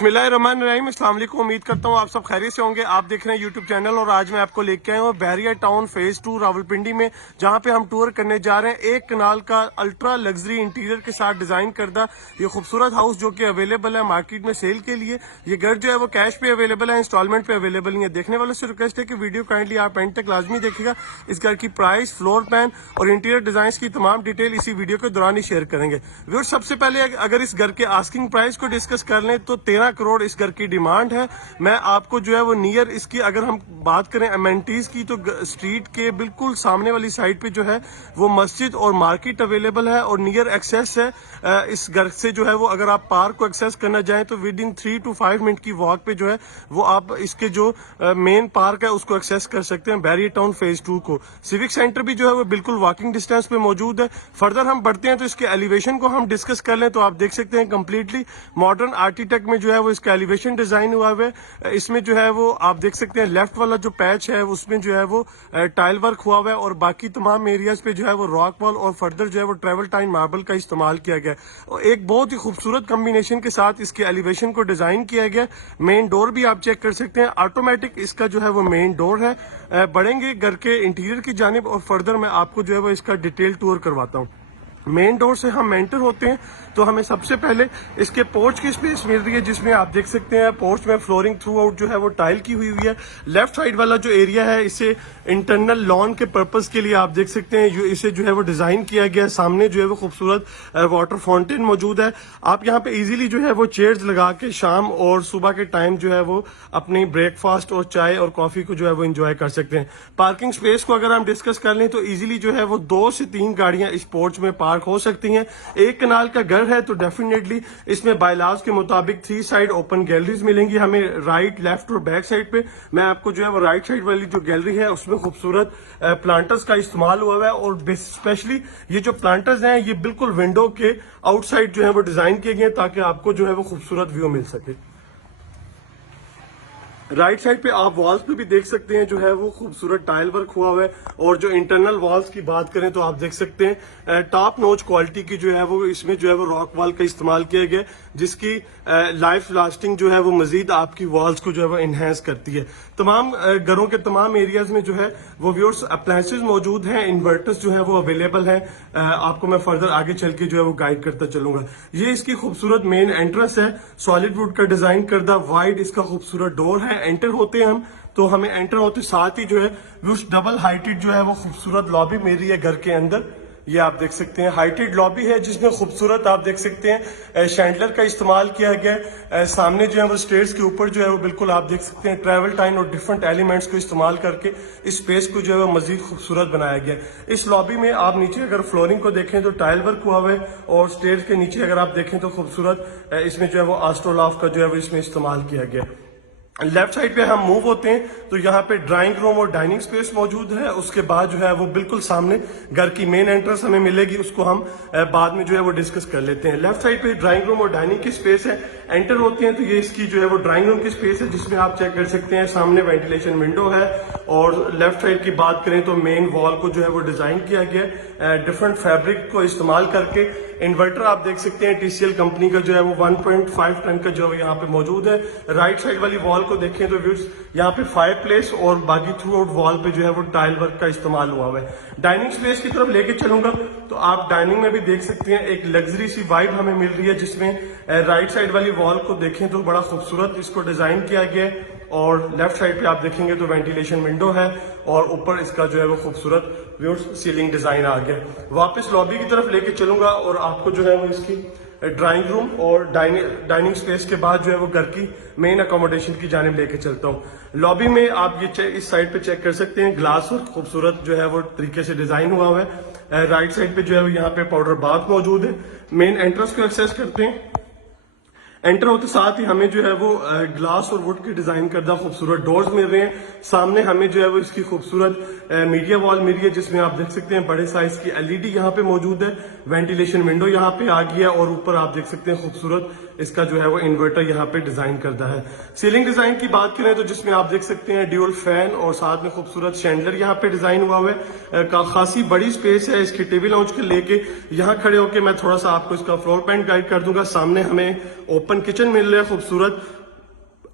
बिस्मिल्लाहिर्रहमानिर्रहीम। अस्सलाम वालेकुम। उम्मीद करता हूँ आप सब खैरियत से होंगे। आप देख रहे हैं यूट्यूब चैनल और आज मैं आपको लेके आया हूँ बैरियर टाउन फेज 2 रावलपिंडी में, जहाँ पे हम टूर करने जा रहे हैं। एक कनाल का अल्ट्रा लग्जरी इंटीरियर के साथ डिजाइन करदा ये खूबसूरत हाउस जो कि अवेलेबल है मार्केट में सेल के लिए। ये घर जो है वो कैश पे अवेलेबल है, इंस्टॉलमेंट पे अवेलेबल नहीं है। देखने वालों से रिक्वेस्ट है कि वीडियो काइंडली आप एंड तक लाजमी देखिएगा। इस घर की प्राइस, फ्लोर प्लान और इंटीरियर डिजाइन की तमाम डिटेल इसी वीडियो के दौरान ही शेयर करेंगे। व्यूअर्स, सबसे पहले अगर इस घर के आस्किंग प्राइस को डिस्कस कर लें तो 13 करोड़ इस घर की डिमांड है। मैं आपको जो है वो नियर इसकी अगर हम बात करें अमेनिटीज की तो स्ट्रीट के बिल्कुल सामने वाली साइड पे जो है वो मस्जिद और मार्केट अवेलेबल है और नियर एक्सेस है। इस घर से जो है वो अगर आप पार्क को एक्सेस करना चाहें तो विद इन 3 to 5 मिनट की वॉक पे जो है वो आप इसके जो मेन पार्क है उसको एक्सेस कर सकते हैं। बैरियर टाउन फेज 2 को सिविक सेंटर भी जो है वो बिल्कुल वॉकिंग डिस्टेंस पे मौजूद है। फर्दर हम बढ़ते हैं तो इसके एलिवेशन को हम डिस्कस कर लें तो आप देख सकते हैं कंप्लीटली मॉडर्न आर्किटेक्ट में जो है वो इसका एलिवेशन डिजाइन हुआ हुआ है। इसमें जो है वो आप देख सकते हैं लेफ्ट वाला जो पैच है उसमें जो है वो टाइल वर्क हुआ हुआ है और बाकी तमाम एरियाज पे जो है वो रॉक वॉल और फर्दर जो है वो ट्रेवल टाइम मार्बल का इस्तेमाल किया गया और एक बहुत ही खूबसूरत कॉम्बिनेशन के साथ इसके एलिवेशन को डिजाइन किया गया। मेन डोर भी आप चेक कर सकते हैं, ऑटोमेटिक इसका जो है वो मेन डोर है। बढ़ेंगे घर के इंटीरियर की जानिब और फर्दर मैं आपको जो है वो इसका डिटेल टूर करवाता हूँ। मेन डोर से हम एंटर होते हैं तो हमें सबसे पहले इसके पोर्च की स्पेस मिल रही है, जिसमें आप देख सकते हैं पोर्च में फ्लोरिंग थ्रू आउट जो है वो टाइल की हुई है। लेफ्ट साइड वाला जो एरिया है इसे इंटरनल लॉन के पर्पस के लिए आप देख सकते हैं इसे जो है वो डिजाइन किया गया है। सामने जो है वो खूबसूरत वाटर फाउंटेन मौजूद है। आप यहाँ पे इजीली जो है वो चेयर्स लगा के शाम और सुबह के टाइम जो है वो अपनी ब्रेकफास्ट और चाय और कॉफी को जो है वो एंजॉय कर सकते हैं। पार्किंग स्पेस को अगर हम डिस्कस कर लें तो इजीली जो है वो 2 से 3 गाड़ियां इस पोर्च में पार्क हो सकती हैं। एक कनाल का घर है तो डेफिनेटली इसमें बायलाज के मुताबिक 3 साइड ओपन गैलरीज मिलेंगी हमें, राइट, लेफ्ट और बैक साइड पे। मैं आपको जो है वो राइट साइड वाली जो गैलरी है उसमें खूबसूरत प्लांटर्स का इस्तेमाल हुआ है और स्पेशली ये जो प्लांटर्स हैं ये बिल्कुल विंडो के आउटसाइड जो है वो डिजाइन किए गए ताकि आपको जो है वो खूबसूरत व्यू मिल सके। राइट साइड पे आप वॉल्स पे भी देख सकते हैं जो है वो खूबसूरत टाइल वर्क हुआ हुआ है और जो इंटरनल वॉल्स की बात करें तो आप देख सकते हैं टॉप नॉच क्वालिटी की जो है वो इसमें जो है वो रॉक वॉल का इस्तेमाल किया गया, जिसकी लाइफ लास्टिंग जो है वो मजीद आपकी वॉल्स को जो है वो इनहेंस करती है। तमाम घरों के तमाम एरियाज में जो है वो व्यूअर्स अप्लायंसेज मौजूद हैं, इन्वर्टर्स जो है वो अवेलेबल है। आपको मैं फर्दर आगे चल के जो है वो गाइड करता चलूंगा। ये इसकी खूबसूरत मेन एंट्रेंस है, सॉलिड वुड का डिजाइन करदा वाइड इसका खूबसूरत डोर है। एंटर होते हैं हम तो हमें एंटर होते साथ ही जो है डबल हाइटेड जो है वो खूबसूरत लॉबी मिल रही है घर के अंदर। ये आप देख सकते हैं हाइटेड लॉबी है जिसमें खूबसूरत आप देख सकते हैं शैंडलर का इस्तेमाल किया गया है। सामने जो है वो स्टेयर्स के ऊपर जो है वो बिल्कुल आप देख सकते हैं ट्रैवल टाइम और डिफरेंट एलिमेंट्स को इस्तेमाल करके इस स्पेस को जो है वो मजीद खूबसूरत बनाया गया है। इस लॉबी में आप नीचे अगर फ्लोरिंग को देखें तो टाइल वर्क हुआ हुआ है और स्टेयर्स के नीचे अगर आप देखें तो खूबसूरत इसमें जो है वो आस्ट्रोलाफ का जो है वो इसमें इस्तेमाल किया गया है। लेफ्ट साइड पे हम मूव होते हैं तो यहाँ पे ड्राइंग रूम और डाइनिंग स्पेस मौजूद है। उसके बाद जो है वो बिल्कुल सामने घर की मेन एंट्रेंस हमें मिलेगी, उसको हम बाद में जो है वो डिस्कस कर लेते हैं। लेफ्ट साइड पे ड्राइंग रूम और डाइनिंग की स्पेस है। एंटर होते हैं तो ये इसकी जो है वो ड्राइंग रूम की स्पेस है जिसमें आप चेक कर सकते हैं सामने वेंटिलेशन विंडो है और लेफ्ट साइड की बात करें तो मेन वॉल को जो है वो डिजाइन किया गया डिफरेंट फैब्रिक को इस्तेमाल करके। इन्वर्टर आप देख सकते हैं TCL कंपनी का जो है वो 1.5 टन का जो यहाँ पे मौजूद है। राइट साइड वाली वॉल को देखें तो व्यूज यहाँ पे फायर प्लेस और बाकी थ्रू आउट वॉल पे जो है वो टाइल वर्क का इस्तेमाल हुआ है। डाइनिंग स्पेस की तरफ लेके चलूंगा तो आप डाइनिंग में भी देख सकते हैं एक लग्जरी सी वाइब हमें मिल रही है, जिसमें राइट साइड वाली वॉल को देखें तो बड़ा खूबसूरत इसको डिजाइन किया गया है और लेफ्ट साइड पे आप देखेंगे तो वेंटिलेशन विंडो है और ऊपर इसका जो है वो खूबसूरत सीलिंग डिजाइन आ गया। वापस लॉबी की तरफ लेके चलूंगा और आपको जो है वो इसकी ड्राइंग रूम और डाइनिंग स्पेस के बाद जो है वो घर की मेन अकोमोडेशन की जानिब लेके चलता हूँ। लॉबी में आप ये इस साइड पे चेक कर सकते हैं ग्लास और खूबसूरत जो है वो तरीके से डिजाइन हुआ हुआ है। राइट साइड पे जो है वो यहाँ पे पाउडर बाथ मौजूद है। मेन एंट्रेंस को एक्सेस करते हैं। एंटर होते साथ ही हमें जो है वो ग्लास और वुड के डिजाइन करदा खूबसूरत डोर्स मिल रहे हैं। सामने हमें जो है वो इसकी खूबसूरत मीडिया वॉल मिल रही है जिसमें आप देख सकते हैं बड़े साइज की LED यहाँ पे मौजूद है। वेंटिलेशन विंडो यहाँ पे आ गई है और ऊपर आप देख सकते हैं खूबसूरत इसका जो है वो इन्वर्टर यहाँ पे डिजाइन करता है। सीलिंग डिजाइन की बात करें तो जिसमें आप देख सकते हैं ड्यूल फैन और साथ में खूबसूरत शैंडलर यहाँ पे डिजाइन हुआ हुआ है। खासी बड़ी स्पेस है इसकी टीवी लाउंज के लेके। यहाँ खड़े होकर मैं थोड़ा सा आपको इसका फ्लोर प्लान गाइड कर दूंगा। सामने हमें ओपन किचन मिल रहा है खूबसूरत।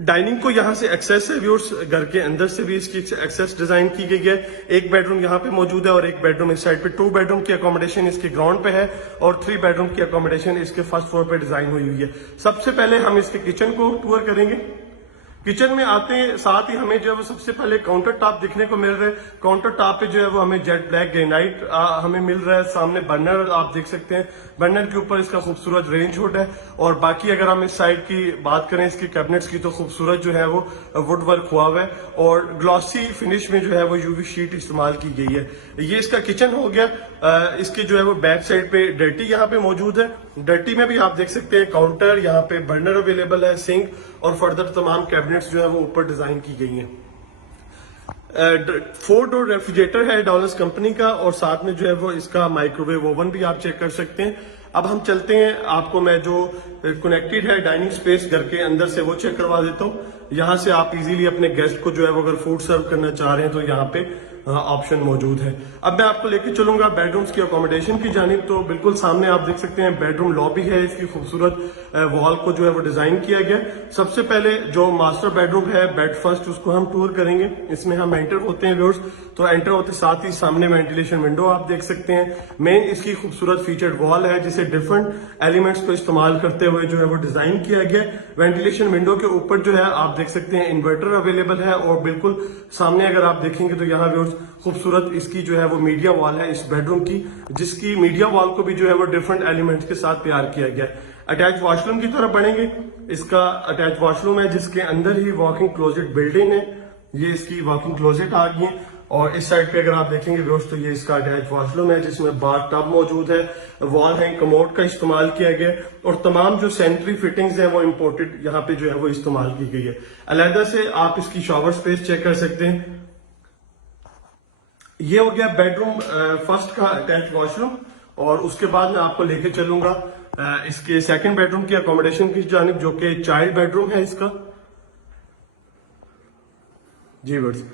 डाइनिंग को यहाँ से एक्सेस है व्यूअर्स, घर के अंदर से भी इसकी एक्सेस डिजाइन की गई है। एक बेडरूम यहाँ पे मौजूद है और एक बेडरूम इस साइड पे। 2 बेडरूम की अकोमोडेशन इसके ग्राउंड पे है और 3 बेडरूम की अकोमोडेशन इसके फर्स्ट फ्लोर पे डिजाइन हुई हुई है। सबसे पहले हम इसके किचन को टूर करेंगे। किचन में आते हैं साथ ही हमें जो है वो सबसे पहले काउंटर टॉप दिखने को मिल रहा है। काउंटर टॉप पे जो है वो हमें जेट ब्लैक ग्रेनाइट हमें मिल रहा है। सामने बर्नर आप देख सकते हैं, बर्नर के ऊपर इसका खूबसूरत रेंज हुड है। और बाकी अगर हम इस साइड की बात करें इसकी कैबिनेट्स की तो खूबसूरत जो है वो वुड वर्क हुआ हुआ है और ग्लॉसी फिनिश में जो है वो यूवी शीट इस्तेमाल की गई है। ये इसका किचन हो गया। इसके जो है वो बैक साइड पे डर्टी यहाँ पे मौजूद है। डर्टी में भी आप देख सकते हैं काउंटर, यहाँ पे बर्नर अवेलेबल है, सिंक और फर्दर तमाम कैबिनेट्स जो है वो ऊपर डिजाइन की गई हैं। 4 डोर रेफ्रिजरेटर है डॉलर्स कंपनी का और साथ में जो है वो इसका माइक्रोवेव ओवन भी आप चेक कर सकते हैं। अब हम चलते हैं, आपको मैं जो कनेक्टेड है डाइनिंग स्पेस घर के अंदर से वो चेक करवा देता हूँ। यहाँ से आप इजीली अपने गेस्ट को जो है वो अगर फूड सर्व करना चाह रहे हैं तो यहाँ पे ऑप्शन मौजूद है। अब मैं आपको लेके चलूंगा बेडरूम्स की अकोमोडेशन की जानिब। तो बिल्कुल सामने आप देख सकते हैं बेडरूम लॉबी है। इसकी खूबसूरत वॉल को जो है वो डिजाइन किया गया। सबसे पहले जो मास्टर बेडरूम है बेड फर्स्ट, उसको हम टूर करेंगे। इसमें हम एंटर होते हैं व्यूअर्स, तो एंटर होते साथ ही सामने वेंटिलेशन विंडो आप देख सकते हैं। मेन इसकी खूबसूरत फीचर्ड वॉल है जिसे डिफरेंट एलिमेंट्स को इस्तेमाल करते हुए जो है वो डिजाइन किया गया। वेंटिलेशन विंडो के ऊपर जो है आप देख सकते हैं इन्वर्टर अवेलेबल है और बिल्कुल सामने अगर आप देखेंगे तो यहाँ व्यूअर्स खूबसूरत इसकी जो है वो मीडिया वॉल है इस बेडरूम की, जिसकी मीडिया वॉल को भी जो है वो डिफरेंट एलिमेंट्स के साथ तैयार किया गया है। अटैच वॉशरूम की तरफ बढ़ेंगे। इसका अटैच वॉशरूम है जिसके अंदर ही वॉकिंग क्लोजेट बिल्डिंग है। ये इसकी वॉकिंग क्लोजेट आ गई है और इस साइड पे अगर आप देखेंगे व्यूअर्स तो ये इसका अटैच वॉशरूम है जिसमें बाथ टब मौजूद है। वॉल हैंग कमोड का इस्तेमाल किया गया और तमाम जो सैनिटरी फिटिंग्स हैं वो इम्पोर्टेड यहाँ पे जो है वो इस्तेमाल की गई है। अलहदा से आप इसकी शॉवर स्पेस चेक कर सकते हैं। ये हो गया बेडरूम फर्स्ट का अटैच वॉशरूम और उसके बाद मैं आपको लेके चलूंगा इसके सेकंड बेडरूम की अकोमोडेशन की जानिब, जो कि चाइल्ड बेडरूम है इसका। जी बस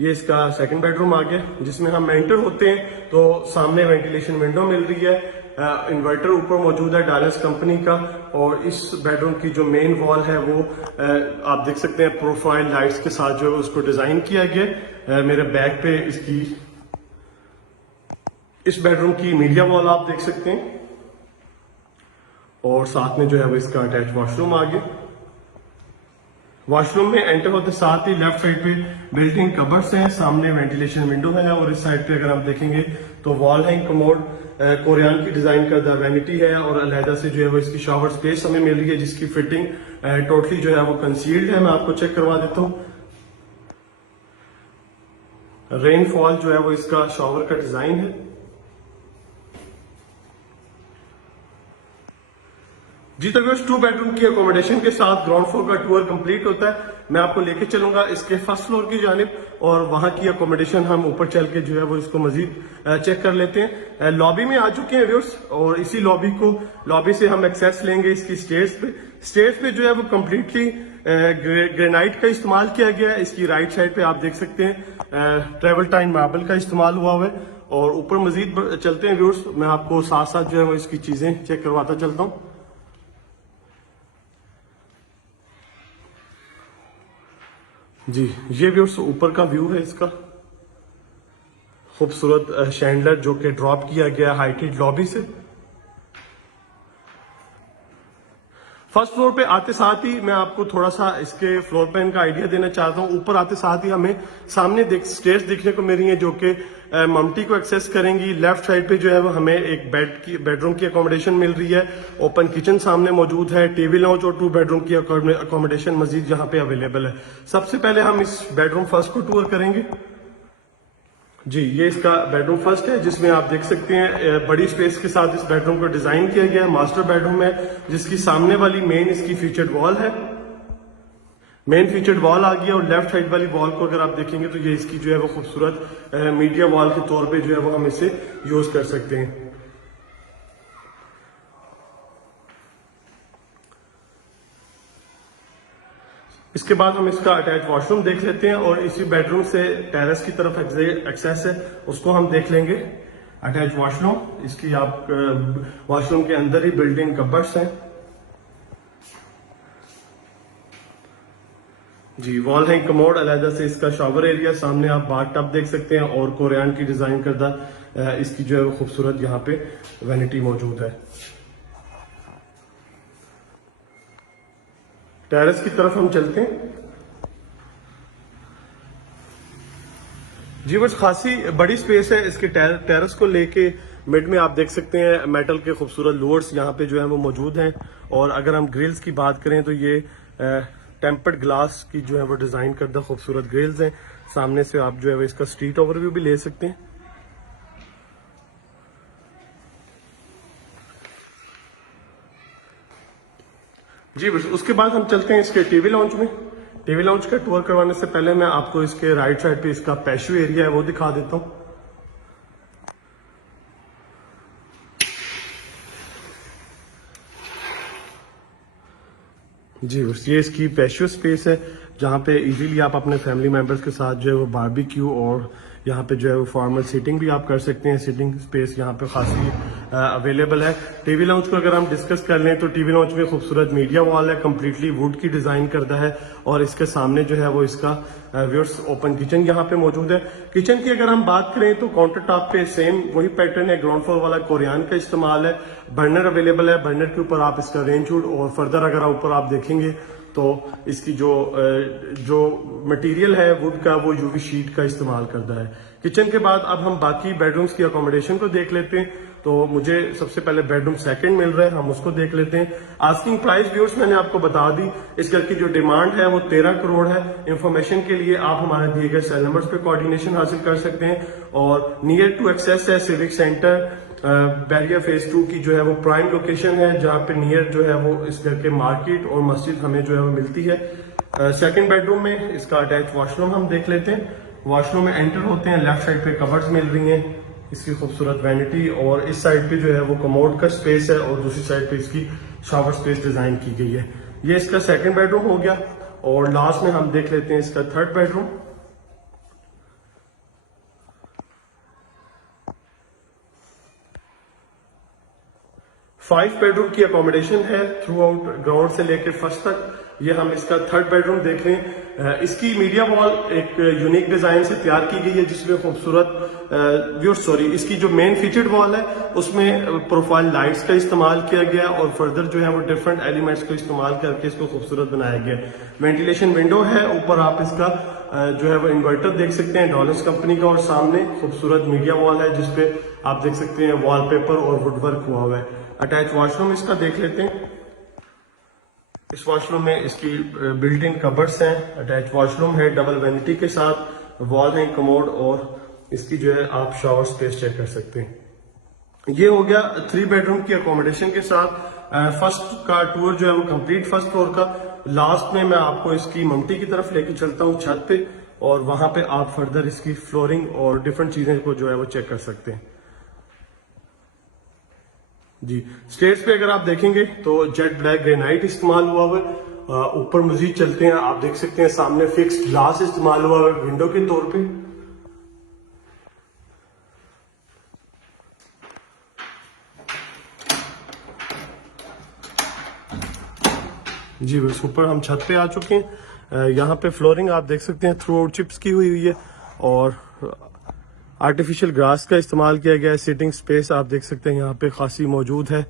ये इसका सेकंड बेडरूम आ गया जिसमें हम एंटर होते हैं तो सामने वेंटिलेशन विंडो मिल रही है। इन्वर्टर ऊपर मौजूद है डायलस कंपनी का और इस बेडरूम की जो मेन वॉल है वो आप देख सकते हैं प्रोफाइल लाइट्स के साथ जो है उसको डिजाइन किया गया। मेरे बैक पे इसकी इस बेडरूम की मीडिया वॉल आप देख सकते हैं और साथ में जो है वो इसका अटैच वॉशरूम आ गया। वॉशरूम में एंटर होते साथ ही लेफ्ट साइड पे बिल्ट-इन कबर्ड्स हैं, सामने वेंटिलेशन विंडो है और इस साइड पे अगर आप देखेंगे तो वॉल हैंग कमोड कोरियन की डिजाइन का वैनिटी है और अलहदा से जो है वो इसकी शॉवर स्पेस हमें मिल रही है जिसकी फिटिंग टोटली जो है वो कंसील्ड है। मैं आपको चेक करवा देता हूँ। रेनफॉल जो है वो इसका शॉवर का डिजाइन है। जी तो 2 बेडरूम की अकोमोडेशन के साथ ग्राउंड फ्लोर का टूर कंप्लीट होता है। मैं आपको लेके चलूंगा इसके फर्स्ट फ्लोर की जानिब और वहां की अकोमोडेशन हम ऊपर चल के जो है वो इसको मजीद चेक कर लेते हैं। लॉबी में आ चुके हैं व्यूअर्स और इसी लॉबी से हम एक्सेस लेंगे इसकी स्टेयर्स पे। स्टेयर्स पे जो है वो कम्प्लीटली ग्रेनाइट का इस्तेमाल किया गया है। इसकी राइट साइड पे आप देख सकते हैं ट्रेवल टाइन मार्बल का इस्तेमाल हुआ हुआ है और ऊपर मजीद चलते हैं व्यूअर्स। मैं आपको साथ साथ जो है वो इसकी चीजें चेक करवाता चलता हूँ। जी ये व्यूअर्स ऊपर का व्यू है इसका। खूबसूरत शैंडलर जो कि ड्रॉप किया गया हाइटेड लॉबी से। फर्स्ट फ्लोर पे आते साथ ही मैं आपको थोड़ा सा इसके फ्लोर प्लान का आइडिया देना चाहता हूँ। ऊपर आते साथ ही हमें सामने स्टेयर्स दिखने को मिल रही है जो कि ममटी को एक्सेस करेंगी। लेफ्ट साइड पे जो है वो हमें एक बेडरूम की अकोमोडेशन मिल रही है। ओपन किचन सामने मौजूद है। टीवी लाउंज और 2 बेडरूम की अकोमोडेशन मजीद यहाँ पे अवेलेबल है। सबसे पहले हम इस बेडरूम फर्स्ट को टूर करेंगे। जी ये इसका बेडरूम फर्स्ट है जिसमें आप देख सकते हैं बड़ी स्पेस के साथ इस बेडरूम को डिजाइन किया गया है। मास्टर बेडरूम है जिसकी सामने वाली मेन इसकी फीचर्ड वॉल है। मेन फीचर्ड वॉल आ गया और लेफ्ट साइड वाली वॉल को अगर आप देखेंगे तो ये इसकी जो है वो खूबसूरत मीडिया वॉल के तौर पे जो है वो हम इसे यूज कर सकते हैं। इसके बाद हम इसका अटैच वॉशरूम देख लेते हैं और इसी बेडरूम से टेरेस की तरफ एक्सेस है, उसको हम देख लेंगे। अटैच वॉशरूम, इसकी आप वॉशरूम के अंदर ही बिल्डिंग कबर्ड्स हैं जी। वॉल है कमोड, अलहदा से इसका शॉवर एरिया, सामने आप बाथ टब देख सकते हैं और कोरियान की डिजाइन करदा इसकी जो है वो खूबसूरत यहाँ पे वैनिटी मौजूद है। टेरेस की तरफ हम चलते हैं जी। बस खासी बड़ी स्पेस है इसके टेरेस को लेके। मिड में आप देख सकते हैं मेटल के खूबसूरत लूअर्स यहाँ पे जो है वो मौजूद हैं। और अगर हम ग्रिल्स की बात करें तो ये टेम्पर्ड ग्लास की जो है वो डिजाइन करदा खूबसूरत ग्रिल्स हैं। सामने से आप जो है वो इसका स्ट्रीट ओवरव्यू भी ले सकते हैं जी। बस उसके बाद हम चलते हैं इसके टीवी लाउंज में। टीवी लाउंज का टूर करवाने से पहले मैं आपको इसके राइट साइड पे इसका पैशू एरिया है वो दिखा देता हूं जी। बस ये इसकी पैशो स्पेस है जहाँ पे इजीली आप अपने फैमिली मेंबर्स के साथ जो है वो बारबेक्यू और यहाँ पे जो है वो फॉर्मल सीटिंग भी आप कर सकते हैं। सीटिंग स्पेस यहाँ पे खासी अवेलेबल है। टीवी लाउंज को अगर हम डिस्कस कर लें तो टीवी लाउंज में खूबसूरत मीडिया वॉल है, कंप्लीटली वुड की डिजाइन करता है। और इसके सामने जो है वो इसका व्यूअर्स ओपन किचन यहाँ पे मौजूद है। किचन की अगर हम बात करें तो काउंटर टॉप पे सेम वही पैटर्न है, ग्राउंड फ्लोर वाला कोरियान का इस्तेमाल है। बर्नर अवेलेबल है, बर्नर के ऊपर आप इसका रेंज हुड और फर्दर अगर ऊपर आप देखेंगे तो इसकी जो मटेरियल है वुड का वो यूवी शीट का इस्तेमाल करता है। किचन के बाद अब हम बाकी बेडरूम्स की अकोमोडेशन को देख लेते हैं। तो मुझे सबसे पहले बेडरूम सेकंड मिल रहा है, हम उसको देख लेते हैं। आस्किंग प्राइस व्यूअर्स मैंने आपको बता दी। इस घर की जो डिमांड है वो 13 करोड़ है। इंफॉर्मेशन के लिए आप हमारे दिए गए सेल नंबर्स पे कोऑर्डिनेशन हासिल कर सकते हैं। और नियर टू एक्सेस है सिविक सेंटर, बैरिया फेज 2 की जो है वो प्राइम लोकेशन है जहाँ पे नियर जो है वो इस घर के मार्केट और मस्जिद हमें जो है वो मिलती है। सेकंड बेडरूम में इसका अटैच वॉशरूम हम देख लेते हैं। वॉशरूम में एंटर होते हैं, लेफ्ट साइड पे कबर्ड्स मिल रही हैं, इसकी खूबसूरत वैनिटी, और इस साइड पे जो है वो कमोड का स्पेस है और दूसरी साइड पे इसकी शावर स्पेस डिजाइन की गई है। ये इसका सेकंड बेडरूम हो गया। और लास्ट में हम देख लेते हैं इसका थर्ड बेडरूम। फाइव बेडरूम की अकोमोडेशन है थ्रू आउट, ग्राउंड से लेकर फर्स्ट तक। ये हम इसका थर्ड बेडरूम देख रहे हैं। इसकी मीडिया वॉल एक यूनिक डिजाइन से तैयार की गई है जिसमें खूबसूरत इसकी जो मेन फीचर्ड वॉल है उसमें प्रोफाइल लाइट्स का इस्तेमाल किया गया और फर्दर जो है वो डिफरेंट एलिमेंट्स को इस्तेमाल करके इसको खूबसूरत बनाया गया। वेंटिलेशन विंडो है, ऊपर आप इसका जो है वो इन्वर्टर देख सकते हैं डॉलर्स कंपनी का, और सामने खूबसूरत मीडिया वॉल है जिसपे आप देख सकते हैं वॉलपेपर और वुडवर्क हुआ हुआ है। अटैच वॉशरूम इसका देख लेते हैं। इस वॉशरूम में इसकी बिल्ट इन कबर्ड्स हैं, अटैच वॉशरूम है डबल वैनिटी के साथ, वॉल है कमोड, और इसकी जो है आप शावर स्पेस चेक कर सकते हैं। ये हो गया 3 बेडरूम की अकोमोडेशन के साथ। फर्स्ट का टूर जो है वो कंप्लीट फर्स्ट फ्लोर का। लास्ट में मैं आपको इसकी ममटी की तरफ लेके चलता हूँ छत पे, और वहां पे आप फर्दर इसकी फ्लोरिंग और डिफरेंट चीजें को जो है वो चेक कर सकते हैं जी। स्टेयर्स पे अगर आप देखेंगे तो जेट ब्लैक ग्रेनाइट इस्तेमाल हुआ हुआ है। ऊपर मजीद चलते हैं, आप देख सकते हैं सामने फिक्स्ड ग्लास इस्तेमाल हुआ हुआ है विंडो के तौर पे। जी बस ऊपर हम छत पे आ चुके हैं। यहाँ पे फ्लोरिंग आप देख सकते हैं थ्रू आउट चिप्स की हुई है और आर्टिफिशियल ग्रास का इस्तेमाल किया गया है। सीटिंग स्पेस आप देख सकते हैं यहाँ पे खासी मौजूद है।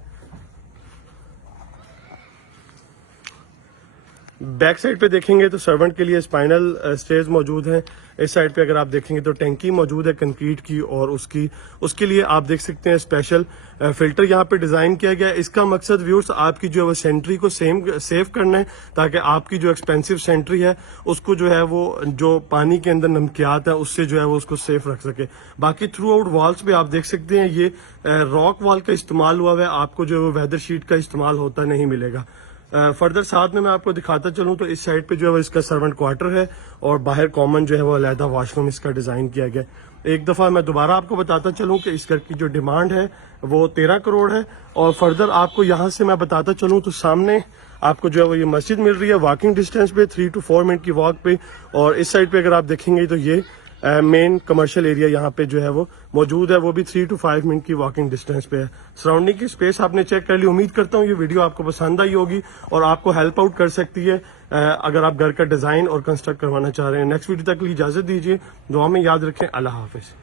बैक साइड पे देखेंगे तो सर्वेंट के लिए स्पाइनल स्टेयर्स मौजूद हैं। इस साइड पे अगर आप देखेंगे तो टैंकी मौजूद है कंक्रीट की, और उसके लिए आप देख सकते हैं स्पेशल फिल्टर यहाँ पे डिजाइन किया गया है। इसका मकसद व्यूअर्स आपकी जो है वो सेंट्री को सेव करना है, ताकि आपकी जो एक्सपेंसिव सेंट्री है उसको जो है वो जो पानी के अंदर नमकियात है उससे जो है वो उसको सेफ रख सके। बाकी थ्रू आउट वॉल्स पे आप देख सकते हैं ये रॉक वॉल का इस्तेमाल हुआ है, आपको जो है वो वेदर शीट का इस्तेमाल होता नहीं मिलेगा। फर्दर साथ में मैं आपको दिखाता चलूं तो इस साइड पे जो है वो इसका सर्वेंट क्वार्टर है, और बाहर कॉमन जो है वो अलहदा वॉशरूम इसका डिजाइन किया गया। एक दफा मैं दोबारा आपको बताता चलूं कि इस घर की जो डिमांड है वो 13 करोड़ है। और फर्दर आपको यहां से मैं बताता चलूं तो सामने आपको जो है वो ये मस्जिद मिल रही है वॉकिंग डिस्टेंस पे, 3 to 4 मिनट की वॉक पे। और इस साइड पे अगर आप देखेंगे तो ये मेन कमर्शियल एरिया यहाँ पे जो है वो मौजूद है, वो भी 3 to 5 मिनट की वॉकिंग डिस्टेंस पे है। सराउंडिंग की स्पेस आपने चेक कर ली। उम्मीद करता हूँ ये वीडियो आपको पसंद आई होगी और आपको हेल्प आउट कर सकती है अगर आप घर का डिजाइन और कंस्ट्रक्ट करवाना चाह रहे हैं। नेक्स्ट वीडियो तक के लिए इजाजत दीजिए, दुआ में याद रखें। अल्लाह हाफिज।